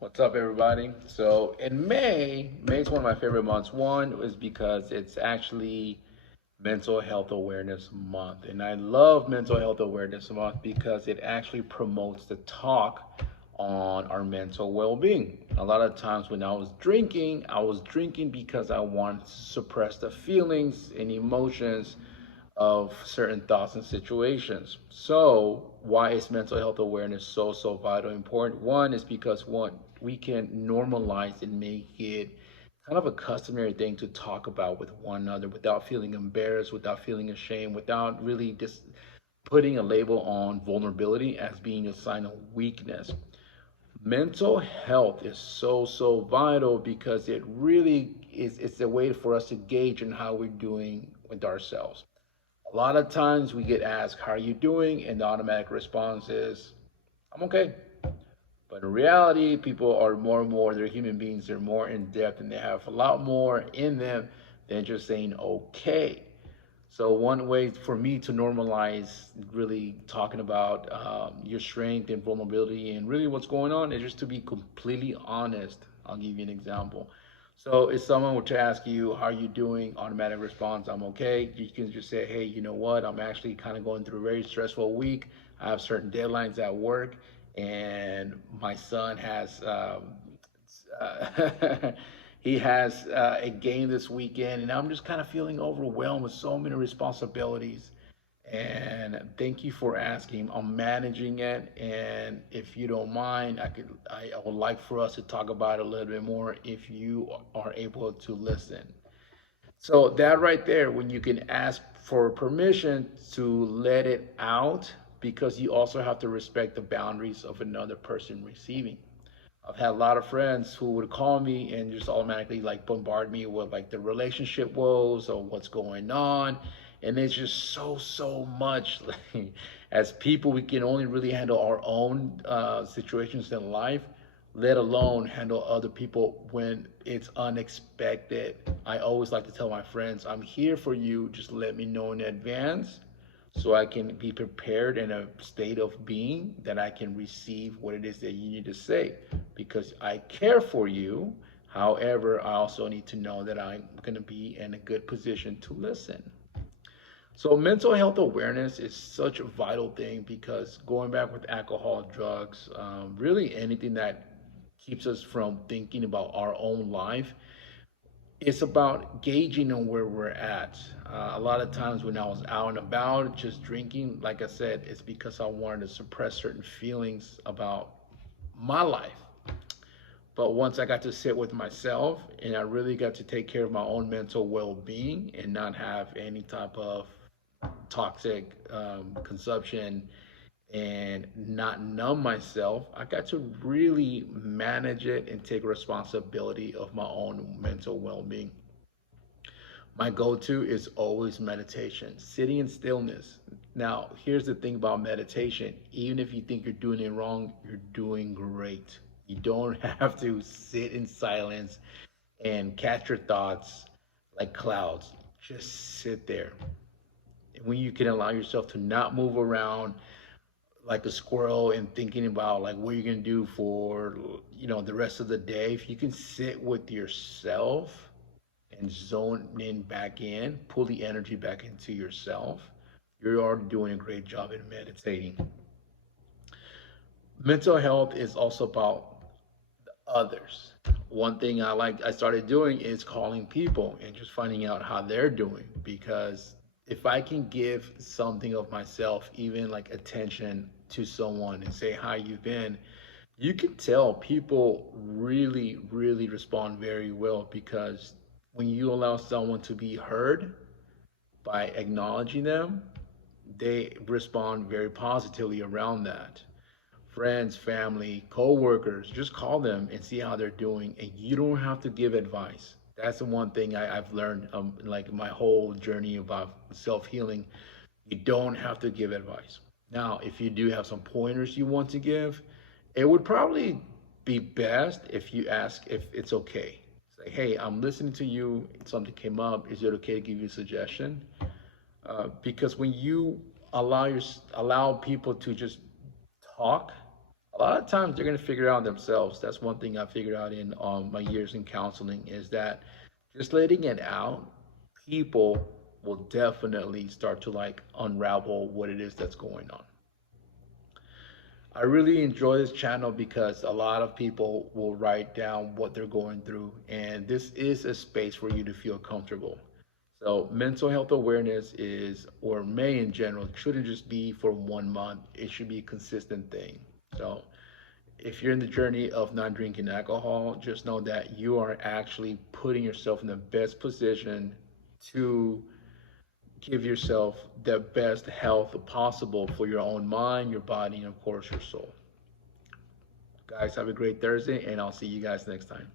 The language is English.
What's up, everybody? So in May is one of my favorite months. One is because it's actually Mental Health Awareness Month. And I love Mental Health Awareness Month because it actually promotes the talk on our mental well being. A lot of times when I was drinking because I wanted to suppress the feelings and emotions of certain thoughts and situations. So, why is mental health awareness so vital important? One is because one, we can normalize and make it kind of a customary thing to talk about with one another without feeling embarrassed, without feeling ashamed, without really just putting a label on vulnerability as being a sign of weakness. Mental health is so vital because it really is it's a way for us to gauge on how we're doing with ourselves. A lot of times we get asked, "How are you doing?" And the automatic response is, "I'm okay." But in reality, people are more and more, they're human beings, they're more in depth, and they have a lot more in them than just saying okay. So, one way for me to normalize really talking about your strength and vulnerability and really what's going on is just to be completely honest. I'll give you an example. So, if someone were to ask you, "How are you doing?" Automatic response, "I'm okay." You can just say, "Hey, you know what? I'm actually kind of going through a very stressful week. I have certain deadlines at work, and my son has he has a game this weekend, and I'm just kind of feeling overwhelmed with so many responsibilities. And thank you for asking. I'm managing it, and if you don't mind, I would like for us to talk about it a little bit more if you are able to listen." So that right there, when you can ask for permission to let it out, because you also have to respect the boundaries of another person receiving. I've had a lot of friends who would call me and just automatically like bombard me with like the relationship woes or what's going on. And it's just so much. Like, as people, we can only really handle our own situations in life, let alone handle other people when it's unexpected. I always like to tell my friends, "I'm here for you. Just let me know in advance so I can be prepared in a state of being that I can receive what it is that you need to say because I care for you. However, I also need to know that I'm going to be in a good position to listen." So, mental health awareness is such a vital thing because going back with alcohol, drugs, really anything that keeps us from thinking about our own life, it's about gauging on where we're at. A lot of times when I was out and about just drinking, like I said, it's because I wanted to suppress certain feelings about my life. But once I got to sit with myself and I really got to take care of my own mental well being and not have any type of toxic consumption and not numb myself, I got to really manage it and take responsibility of my own mental well being. My go to is always meditation, sitting in stillness. Now, here's the thing about meditation: even if you think you're doing it wrong, you're doing great. You don't have to sit in silence and catch your thoughts like clouds. Just sit there. And when you can allow yourself to not move around like a squirrel and thinking about like what you're gonna do for the rest of the day, if you can sit with yourself and zone in back in, pull the energy back into yourself, you're already doing a great job in meditating. Mental health is also about others. One thing I started doing is calling people and just finding out how they're doing because if I can give something of myself, even like attention to someone and say how you've been, you can tell people really respond very well because when you allow someone to be heard by acknowledging them, they respond very positively around that. Friends, family, co-workers, just call them and see how they're doing, and you don't have to give advice. That's the one thing I've learned, like my whole journey about self-healing. You don't have to give advice. Now, if you do have some pointers you want to give, it would probably be best if you ask if it's okay. Say, "Hey, I'm listening to you. Something came up. Is it okay to give you a suggestion?" Because when you allow people to just talk, A lot of times they're going to figure it out themselves. That's one thing I figured out in my years in counseling is that just letting it out, people will definitely start to like unravel what it is that's going on. I really enjoy this channel because a lot of people will write down what they're going through, and this is a space for you to feel comfortable. So, mental health awareness is, or may in general, shouldn't just be for 1 month. It should be a consistent thing. So, if you're in the journey of not drinking alcohol, just know that you are actually putting yourself in the best position to give yourself the best health possible for your own mind, your body, and of course, your soul. Guys, have a great Thursday, and I'll see you guys next time.